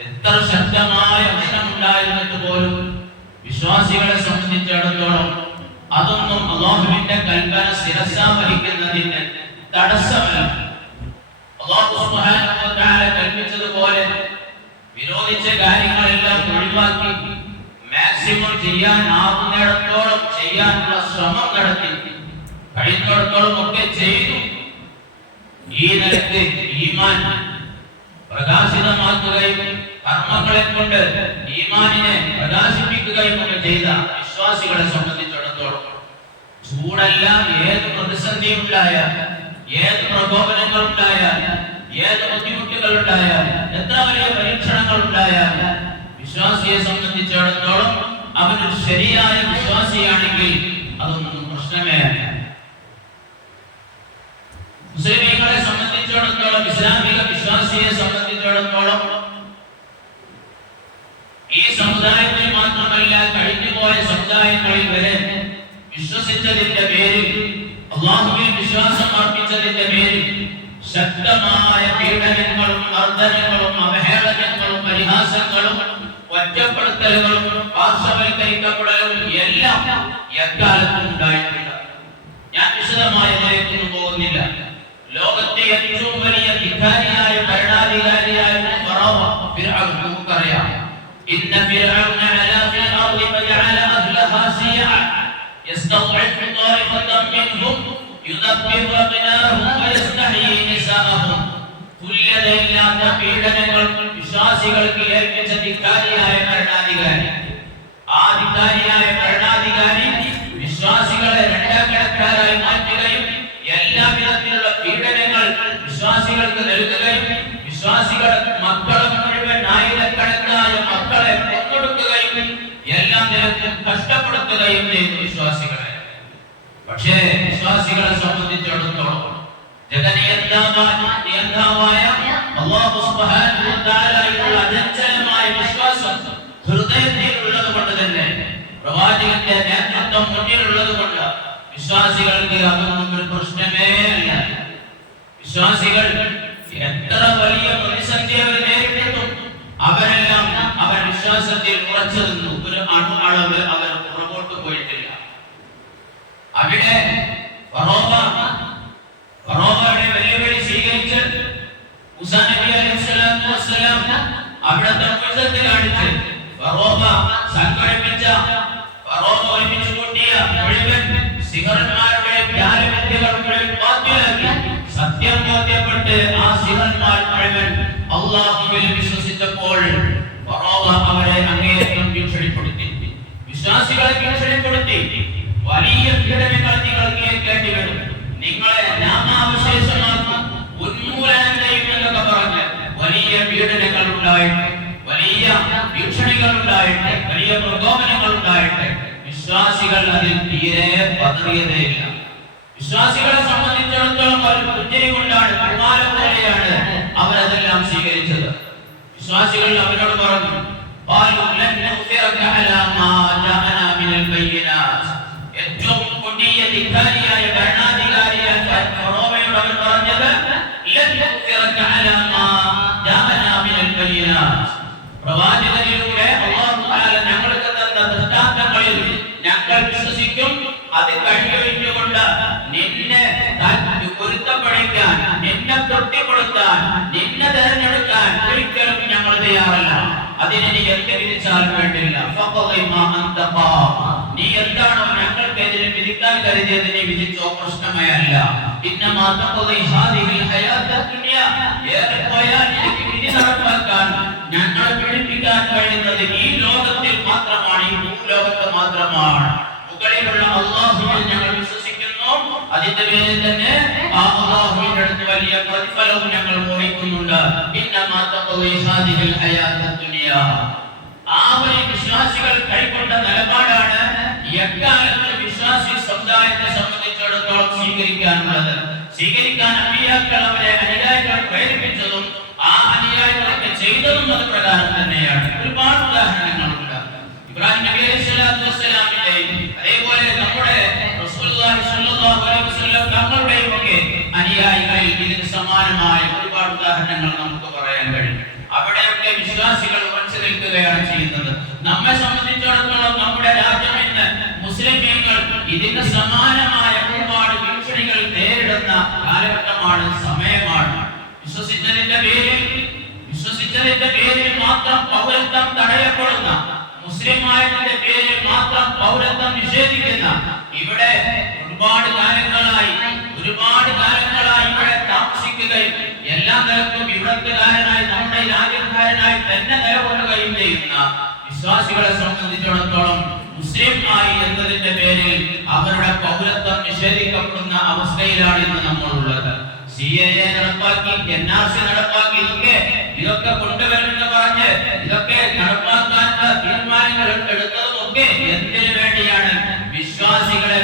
എത്ര ശക്തമായ പ്രശ്നമുണ്ടായിരുന്നിട്ട് പോലും വിശ്വാസികളെ സംബന്ധിച്ചിടത്തോളം അതൊന്നും അള്ളാഹുവിന്റെ കൽപ്പന ശിരസാവഹിക്കുന്നതിന് തടസ്സമല്ല. കൽപ്പിച്ചതുപോലെ വിരോധിച്ച കാര്യങ്ങളെല്ലാം ഒഴിവാക്കി മാക്സിമം ചെയ്യാൻ ആകുന്നിടത്തോളം ചെയ്യാനുള്ള ശ്രമം നടത്തി. കഴിയുന്നിടത്തോളം ഒക്കെ ചെയ്തു. ഈ നിലയ്ക്ക് ഈമാൻ പ്രകാശിതമാക്കുകയും കർമ്മങ്ങളെ കൊണ്ട് ഈമാനിനെ പ്രകാശിപ്പിക്കുകയും ഒക്കെ ചെയ്ത വിശ്വാസികളെ സംബന്ധിച്ചിടത്തോളം ചൂടല്ല ഏത് പ്രതിസന്ധി ഏത് പ്രകോപനങ്ങൾ ഏത് ബുദ്ധിമുട്ടുകൾ ഉണ്ടായ എത്ര വലിയ പരീക്ഷണങ്ങൾ ഉണ്ടായ വിശ്വാസിയെ സംബന്ധിച്ചിടത്തോളം അവനൊരു ശരിയായ വിശ്വാസിയാണെങ്കിൽ അതൊന്നും പ്രശ്നമേ അല്ല. മുസ്ലിമീങ്ങളെ സംബന്ധിച്ചിടത്തോളം ഇസ്ലാമിക വിശ്വാസിയെ സംബന്ധിച്ചിടത്തോളം ഈ സമുദായത്തിൽ മാത്രമല്ല കഴിഞ്ഞുപോയ സമുദായങ്ങളിൽ വരെ വിശ്വസിച്ചതിന്റെ പേരിൽ അള്ളാഹുവിൽ വിശ്വാസം അർപ്പിച്ചതിന്റെ പേരിൽ ശക്തമായ പീഡനങ്ങളും മർദ്ദനങ്ങളും അവഹേളനങ്ങളും പരിഹാസങ്ങളും ഒറ്റപ്പെടുത്തലുകളും പാർശ്വവൽക്കരിക്കപ്പെടലും എല്ലാം എക്കാലത്തും ഉണ്ടായിട്ടില്ല. ഞാൻ വിശദമായ ഇതിലേക്കൊന്നും പോകുന്നില്ല. ലോകത്തെ ഏറ്റവും വലിയ ധിക്കാരിയായ ഭരണാധികാരിയായ ഫറോവ ഫിർഔൻ നമുക്കറിയാം ഇന്ന ഫിർഔന അലാ ഫിൽ അർളി ഫജഅല അഹ്ലഹാ ശിയഅ يستضعف طائفة منهم يذبح أبناءهم ويستحيي نساءهم തുല്യതയില്ലാത്ത പീഡനങ്ങൾ വിശ്വാസികൾക്ക് ഏൽപ്പിച്ച ധിക്കാരിയായ ഭരണാധികാരി ആ ധിക്കാരിയായ ഭരണാധികാരി കഷ്ടപ്പെടുത്തുകയും ചെയ്തു വിശ്വാസികളെ. പക്ഷേ വിശ്വാസികളെ സംബന്ധിച്ചിടത്തോളം ജഗനിയന്താവായ സുബ്ഹാനഹു വ വിശ്വാസം ഹൃദയത്തിൽ ഉള്ളത് പ്രവാചകന്റെ നേതൃത്വം മുന്നിലുള്ളത് കൊണ്ട് വിശ്വാസികൾക്ക് അതൊന്നും ഒരു പ്രശ്നമേ അല്ല. വിശ്വാസികൾ എത്ര വലിയ പ്രതിസന്ധി അവർ നേരിട്ടും അവരെല്ലാം അവർ വിശ്വാസത്തിൽ ഉറച്ചു നിന്നു ഒരു അണു അളവ് അവർ പുറകോട്ട് പോയിട്ടില്ല അവിടെ ഫറോവ ഫറോവയുടെ വെല്ലുവിളി സ്വീകരിച്ച് മൂസാ നബി അലൈഹി സ്വലാത്തു വസ്സലാം അവിടുത്തെ മുഴുവത്തെ കാണിച്ച് ഫറോവ സംഘടിപ്പിച്ച ഫറോവ ഒരുമിച്ച് കൂട്ടിയ മുഴുവൻ സിഹറന്മാരുടെ വ്യാജവിദ്യകൾ മുഴുവൻ ബാധ്യമാക്കി സത്യം ബോധ്യപ്പെട്ട് ആ സിഹറന്മാർ മുഴുവൻ അള്ളാഹുവിൽ വിശ്വസിച്ചപ്പോൾ ഫറോവ അവരെ അങ്ങേയറ്റം ഭീഷണിപ്പെടുത്തി. വിശ്വാസികളെ ഭീഷണിപ്പെടുത്തി. വലിയ പീഡനങ്ങൾ നിങ്ങൾ കേൾക്കേണ്ടി വരും. നിങ്ങളെ നാമാവശേഷമാക്കും. ഉന്മൂലനം ചെയ്യുമെന്നൊക്കെ പറഞ്ഞ് വലിയ പീഡനങ്ങൾ ഉണ്ടായിട്ട് വലിയ ഭീഷണികൾ ഉണ്ടായിട്ട് വലിയ പ്രകോപനങ്ങൾ ഉണ്ടായിട്ട് വിശ്വാസികൾ അതിൽ തീരെ പതറിയതേയില്ല. വിശ്വാസികളെ സംബന്ധിച്ചിടത്തോളം അവർ പുഞ്ചിരി കൊണ്ടാണ് കർമാല പോലെയാണ് അവരതെല്ലാം സ്വീകരിച്ചത്. വിശ്വാസികൾ അവരോട് പറഞ്ഞു ഏറ്റവും കൊടിയ ധിക്കാരി കഴിയൊഴിഞ്ഞുകൊണ്ട് നിന്നെ പൊരുത്തപ്പെടിക്കാൻ നിന്നെ തൊട്ടിക്കൊടുക്കാൻ നിന്നെ തെരഞ്ഞെടുക്കാൻ ഒരിക്കലും ഞങ്ങൾ തയ്യാറല്ല. അതിനെ എന്ത് വിധിച്ചാൽ വേണ്ടില്ല. നീ എന്താണോ ഞങ്ങൾക്കെതിരെ വിധിക്കാൻ കരുതിയത് നീ വിധിച്ചോ പ്രശ്നമേ അല്ല. പിന്നെ മാത്രം ഹാദിഹിൽ ഹയാത്ത ദുനിയ ഏറെപ്പോയാൽ എനിക്ക് വിധി നടപ്പാക്കാൻ ഞങ്ങളെ പീഡിപ്പിക്കാൻ കഴിയുന്നത് ഈ ലോകത്തിൽ മാത്രമാണ് ഈ ഭൂലോകത്ത് മാത്രമാണ് മുകളിലുള്ള അള്ളാഹുവിൽ ഞങ്ങൾ വിശ്വസിക്കുന്നു അതിന്റെ പേരിൽ തന്നെ ആ അള്ളാഹുവിന്റെ അടുത്ത് വലിയ പ്രതിഫലവും ഞങ്ങൾ മോഹിക്കുന്നുണ്ട്. ആ ഒരു വിശ്വാസികൾ കൈക്കൊണ്ട നിലപാടാണ് എക്കാലത്ത് വിശ്വാസി സമുദായത്തെ സംബന്ധിച്ചിടത്തോളം സ്വീകരിക്കാനുള്ളത്. സ്വീകരിക്കാൻ അനുയാക്കൾ അവരെ അനുയായികൾ പ്രേരിപ്പിച്ചതും ആ അനുയായികളൊക്കെ ചെയ്തതും അത് പ്രകാരം തന്നെയാണ്. ഒരുപാട് ഉദാഹരണങ്ങളുണ്ട്. ഇബ്രാഹിം നബി അലൈഹി സ്വലാത്തു അതേപോലെ നമ്മുടെ തങ്ങളുടെയും ഒക്കെ അനുയായികളിൽ ഇതിന് സമാനമായ ഒരുപാട് ഉദാഹരണങ്ങൾ നമുക്ക് പറയാൻ കഴിയും. അവിടെയൊക്കെ വിശ്വാസികൾ ഉറച്ചു നിൽക്കുകയാണ് ചെയ്യുന്നത്. നമ്മെ സംബന്ധിച്ചിടത്തോളം നമ്മുടെ രാജ്യം ഇന്ന് മുസ്ലിം ഇതിന് സമാനമായ ഒരുപാട് ഭീഷണികൾ നേരിടുന്ന കാലഘട്ടമാണ് സമയമാണ്. വിശ്വസിച്ചതിന്റെ പേരിൽ വിശ്വസിച്ചതിന്റെ പേരിൽ മാത്രം പൗരത്വം തടയപ്പെടുന്ന മുസ്ലിമായതിന്റെ പേരിൽ മാത്രം പൗരത്വം നിഷേധിക്കുന്ന ഇവിടെ ഒരുപാട് കാലങ്ങളായി ഒരുപാട് കാലങ്ങളായി ഇവിടെ താമസിക്കുകയും എല്ലാ നിലക്കും ഇവിടത്തുകാരനായി നമ്മുടെ രാജ്യക്കാരനായി തന്നെ നിലകൊള്ളുകയും ചെയ്യുന്ന വിശ്വാസികളെ സംബന്ധിച്ചിടത്തോളം മുസ്ലിം ആയി എന്നതിന്റെ പേരിൽ അവരുടെ പൗരത്വം നിഷേധിക്കപ്പെടുന്ന അവസ്ഥയിലാണ് ഇന്ന് നമ്മളുള്ളത്. സി എ എ നടപ്പാക്കി എൻ ആർ സി നടപ്പാക്കി ഇതൊക്കെ ഇതൊക്കെ കൊണ്ടുവരുമെന്ന് പറഞ്ഞ് ഇതൊക്കെ നടപ്പാക്കാനുള്ള തീരുമാനങ്ങൾ എടുത്തതുമൊക്കെ എന്തിനു വേണ്ടിയാണ് വിശ്വാസികളെ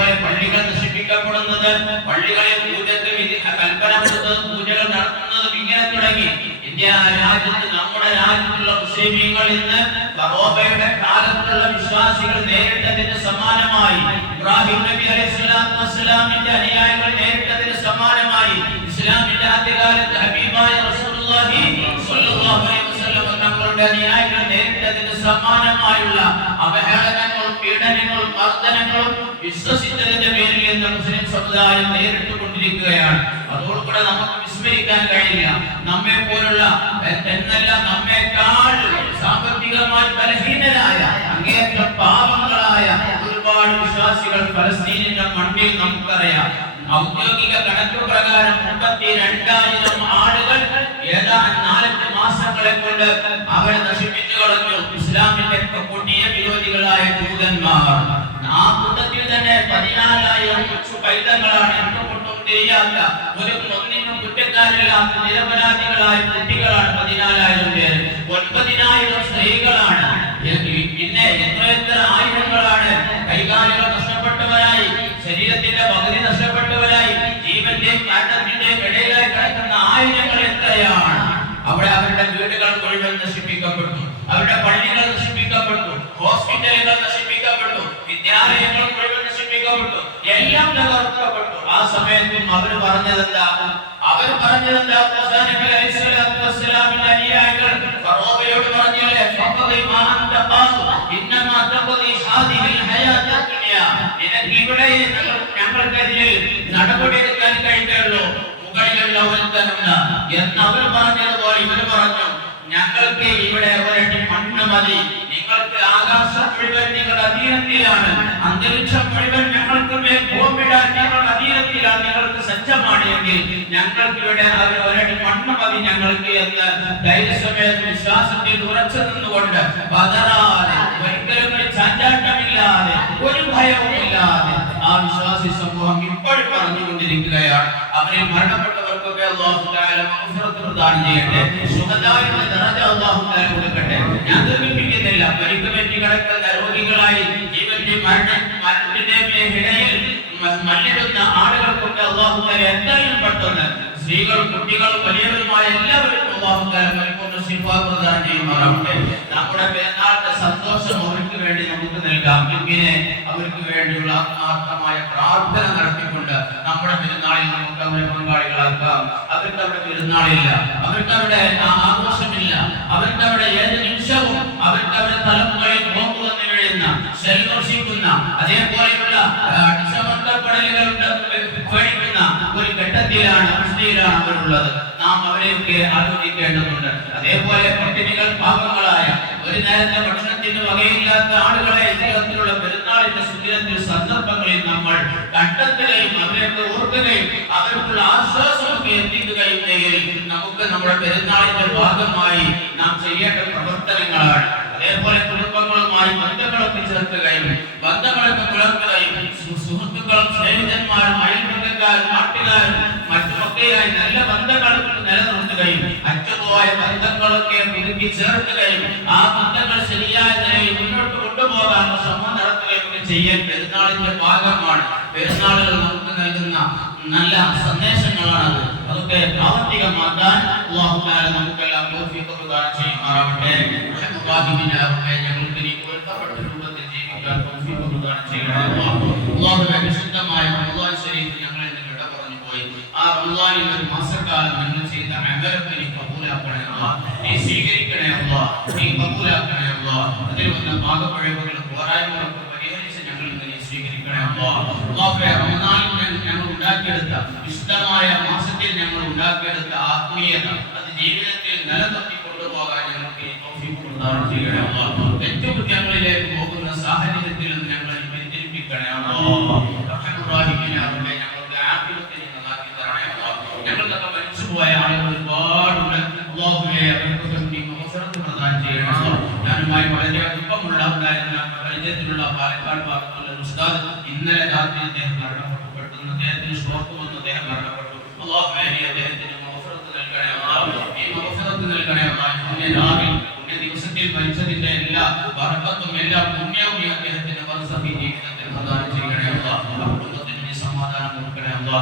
അതേപോലെ പള്ളികൾ നശിപ്പിക്കപ്പെടുന്നത് പള്ളികളിൽ പൂജക്ക് വിധി കൽപ്പന കൊടുത്തത് പൂജകൾ നടത്തുന്നതും ഇങ്ങനെ തുടങ്ങി. ഇന്ത്യ രാജ്യത്ത് നമ്മുടെ രാജ്യത്തുള്ള മുസ്ലിമീങ്ങൾ ഇന്ന് ബഹോബയുടെ കാലത്തുള്ള വിശ്വാസികൾ നേരിട്ടതിന് സമാനമായി. ഇബ്രാഹിം നബി അലൈഹി സ്വലാത്തു വസ്സലാമിന്റെ അനുയായികൾ നേരിട്ടതിന് സമാനമായി. ഇസ്ലാമിന്റെ ആദ്യകാലത്ത് ഹബീബായ റസൂലുള്ളാഹി സ്വല്ലല്ലാഹു അലൈഹി വസല്ലം തങ്ങളുടെ അനുയായികൾ നേരിട്ടതിന് സമാനമായുള്ള അവഹേളനങ്ങളും പീഡനങ്ങളും മർദ്ദനങ്ങളും വിശ്വസിച്ചതിന്റെ പേരിൽ എന്ന മുസ്ലിം സമുദായം നേരിട്ട് നേരിട്ടുകൊണ്ടിരിക്കുകയാണ്. അതോടുകൂടെ നമുക്ക് വിസ്മരിക്കാൻ കഴിയില്ല. നമ്മെ പോലുള്ള എന്നല്ല നമ്മെക്കാൾ സാമ്പത്തികമായി ബലഹീനരായ അങ്ങേയറ്റം പാപങ്ങളായ ഒരുപാട് വിശ്വാസികൾ ഫലസ്തീനിന്റെ മണ്ണിൽ നമുക്കറിയാം. ഔദ്യോഗിക കണക്ക് പ്രകാരം മുപ്പത്തി രണ്ടായിരം ആളുകൾ ഏതാനും നാലഞ്ച് മാസങ്ങളെ കൊണ്ട് അവരെ നശിപ്പിച്ചു കളഞ്ഞു. പതിനാലായിരം കൊച്ചു പൈതങ്ങളാണ് എന്തുകൊണ്ടും തിരിയാത്ത ഒരു ഒന്നിനും കുറ്റക്കാരില്ലാത്ത നിരപരാധികളായ കുട്ടികളാണ് പതിനാലായിരം പേര് ഒൻപതിനായിരം സ്ത്രീകളാണ്. പിന്നെ എത്ര എത്ര ആയിരങ്ങളാണ്? കൈകാലുകൾ നഷ്ടപ്പെട്ടവരായി ശരീരത്തിന്റെ പകുതി നഷ്ടപ്പെട്ടവരായി ജീവന്റെയും കാരണത്തിന്റെയും ഇടയിലായി കിടക്കുന്ന ആയിരങ്ങൾ എത്രയാണ്? അവിടെ അവരുടെ വീടുകൾ മുഴുവൻ നശിപ്പിക്കപ്പെട്ടു. അവരുടെ പള്ളികൾ നശിപ്പിക്കപ്പെട്ടു ഹോസ്പിറ്റലുകൾ നശിപ്പിക്കപ്പെട്ടു വിദ്യാലയങ്ങൾ മുഴുവൻ നശിപ്പിക്കപ്പെട്ടു എല്ലാം തകർക്കപ്പെട്ടു ആ സമയത്തും അവർ പറഞ്ഞതെന്താ അവർ പറഞ്ഞതെന്താ നടപടിയെടുക്കാൻ കഴിഞ്ഞല്ലോ എന്ന് അവർ പറഞ്ഞതുപോലെ ഇവർ പറഞ്ഞു. ഞങ്ങൾക്ക് ഇവിടെ ഒരടി മണ്ണ് മതി. നിങ്ങൾക്ക് ആകാശം മുഴുവൻ നിങ്ങളുടെ അധീനത്തിലാണ്. അന്തരീക്ഷം മുഴുവൻ ഞങ്ങൾക്ക് മേൽ ബോംബിടാൻ ഞങ്ങളുടെ അധീനത്തിലാണ് ഞങ്ങൾക്ക് എങ്കിൽ ഞങ്ങൾക്ക് ഇവിടെ അവർ ഒരടി മണ്ണ് മതി ഞങ്ങൾക്ക് എന്ന് ധൈര്യസമേത വിശ്വാസത്തിൽ ഉറച്ചു നിന്നുകൊണ്ട് പതറാതെ ഒരിക്കലും ഒരു ചഞ്ചാട്ടമില്ലാതെ ഒരു ഭയവുമില്ലാതെ ആ വിശ്വാസി സമൂഹം ഇപ്പോഴും പറഞ്ഞുകൊണ്ടിരിക്കുകയാണ്. അവരെ മരണപ്പെട്ടവർക്കൊക്കെ അള്ളാഹു പ്രദാനം ചെയ്യട്ടെ ശുഹദായുടെ ദറജ അള്ളാഹു കൊടുക്കട്ടെ. ഞാൻ ദുഃഖിപ്പിക്കുന്നില്ല പരിക്ക് പറ്റി കിടക്കുന്ന രോഗികളായി ജീവന്റെ മരണ മരണത്തിന്റെ ഇടയിൽ മല്ലിടുന്ന ആളുകൾക്കൊക്കെ അള്ളാഹു തആല എത്രയും പെട്ടെന്ന് സ്ത്രീകളും കുട്ടികൾ വലിയവരുമായ എല്ലാവർക്കും അള്ളാഹു തആല പരിപൂർണ ശിഫ പ്രദാനം ചെയ്യുമാറാവട്ടെ. നമ്മുടെ പെരുന്നാളിന്റെ സന്തോഷം അവർക്ക് വേണ്ടി നമുക്ക് നൽകാം. ഇങ്ങനെ അവർക്ക് വേണ്ടിയുള്ള ആത്മാർത്ഥമായ പ്രാർത്ഥന നടത്തിക്കൊണ്ട് നമ്മുടെ പെരുന്നാളിൽ നമുക്ക് അവരെ പങ്കാളികളാക്കാം. അവർക്ക് അവിടെ പെരുന്നാളില്ല. അവർക്ക് അവിടെ ആഘോഷമില്ല. അവർക്ക് നിമിഷവും അവർക്ക് അവിടെ തലമുറയിൽ ബോംബ് വന്നു വീഴുന്ന അതേപോലെയുള്ള പേടിക്കുന്ന ഘട്ടത്തിലാണ് അവസ്ഥയിലാണ് അവരുള്ളത് നാം അവരെയൊക്കെ ആലോചിക്കേണ്ടതുണ്ട് അതേപോലെ പട്ടിണികൾ പാപങ്ങളായ ഒരു നേരത്തെ ഭക്ഷണത്തിന് വകയില്ലാത്ത ആളുകളെ ഇദ്ദേഹത്തിലുള്ള പെരുന്നാളിന്റെ സുദിനത്തിൽ സന്ദർഭങ്ങളിൽ നമ്മൾ കണ്ടെത്തുകയും അവരെയൊക്കെ ഓർക്കുകയും അവർക്കുള്ള ആശ്വാസമൊക്കെ എത്തിക്കുകയും നമുക്ക് നമ്മുടെ പെരുന്നാളിന്റെ ഭാഗമായി നാം ചെയ്യേണ്ട പ്രവർത്തനങ്ങളാണ്. അതേപോലെ കുടുംബങ്ങളുമായി ബന്ധങ്ങളൊക്കെ ചേർക്കുകയും ബന്ധങ്ങളൊക്കെ പുലർത്തുകയും സുഹൃത്തുക്കളും സ്നേഹിതന്മാരും അയൽബന്ധക്കാരും നാട്ടുകാരും മറ്റുമൊക്കെയായി നല്ല ബന്ധങ്ങൾ നിലനിർത്തുകയും അറ്റുപോയ ബന്ധങ്ങളൊക്കെ പുതുക്കി ചേർക്കുകയും ആ ബന്ധങ്ങൾ ശരിയായ നിലയിൽ മുന്നോട്ട് കൊണ്ടുപോകാനുള്ള ശ്രമം നടത്തുകയും ചെയ്യാൻ പെരുന്നാളിന്റെ ഭാഗമാണ്. പെരുന്നാളുകൾ നമുക്ക് നൽകുന്ന നല്ല സന്ദേശങ്ങളാണത്. അതൊക്കെ പ്രാവർത്തികമാക്കാൻ അള്ളാഹു തആല നമുക്കെല്ലാം തൗഫീഖ് പ്രദാനം ചെയ്യുമാറാവട്ടെ. ഞങ്ങൾക്ക് നീ പൊരുത്തപ്പെട്ട രൂപത്തിൽ ജീവിക്കാൻ തൗഫീഖ് പ്രദാനം ചെയ്യണം അല്ലാഹുവേ വിശുദ്ധമായ റമദാൻ ശരീഫ് ഞങ്ങളെ മാസക്കാലം ഞങ്ങൾ ചെയ്ത അമലൊക്കെ നീ കബൂലാക്കണേ അല്ലാ. നീ സ്വീകരിക്കണേ അല്ലാ. നീ കബൂലാക്കണേ അല്ലാ. അതിൽ വന്ന പാകപ്പിഴവുകളും പോരായ്മകളൊക്കെ പരിഹരിച്ച് ഞങ്ങൾ നീ സ്വീകരിക്കണേ അല്ലാ. അല്ലാഹുവേ, റമദാനിൽ ഞങ്ങൾ ഉണ്ടാക്കിയെടുത്ത വിശുദ്ധമായ മാസത്തിൽ ഞങ്ങൾ ഉണ്ടാക്കിയെടുത്ത ആത്മീയത അത് ജീവിതത്തിൽ നിലനിർത്തി കൊണ്ടുപോകാൻ ഞങ്ങൾക്ക് ഈ തൗഫീഖ് പ്രദാനം ചെയ്യണേ അല്ലാ. തെറ്റുകുറ്റങ്ങളിലേക്ക് പോകുന്ന സാഹചര്യത്തിൽ നിന്ന് ഞങ്ങളെ പിന്തിരിപ്പിക്കണേ അല്ലാ. റഹ്മാനിനെ അവരുടെ ഞങ്ങൾക്ക് ആഫിയത്തിനെ നന്നാക്കി തരണേ അല്ലാ. ഞങ്ങൾക്കൊക്കെ മരിച്ചുപോയ ആളുകൾ ഒരുപാടുണ്ട് അല്ലാഹുവേ, അവർക്കൊക്കെ നീ മഗ്ഫിറത്ത് പ്രദാനം ചെയ്യണേ അല്ലാ. ഞാനുമായി വളരെ അടുപ്പമുള്ള ഉണ്ടായിരുന്ന പരിചയത്തിലുള്ള പാലക്കാട് ഭാഗത്തുള്ള ഉസ്താദ് ഇന്നലെ രാത്രി അദ്ദേഹം മരണപ്പെട്ടു അദ്ദേഹത്തിന് സ്ട്രോക്ക് വന്ന് അദ്ദേഹം മരണപ്പെട്ടു അദ്ദേഹത്തിന് നൽകണേ നൽകണേ. പുണ്യ ദിവസത്തിൽ മരിച്ചതിന്റെ എല്ലാ ബറക്കത്തും എല്ലാ പുണ്യവും ഈ അദ്ദേഹത്തിന്റെ വറസഹി ജീവിതത്തിൽ പ്രദാനം ചെയ്യണേ. കുടുംബത്തിന് സമാധാനം കൊടുക്കണേ അല്ലാ.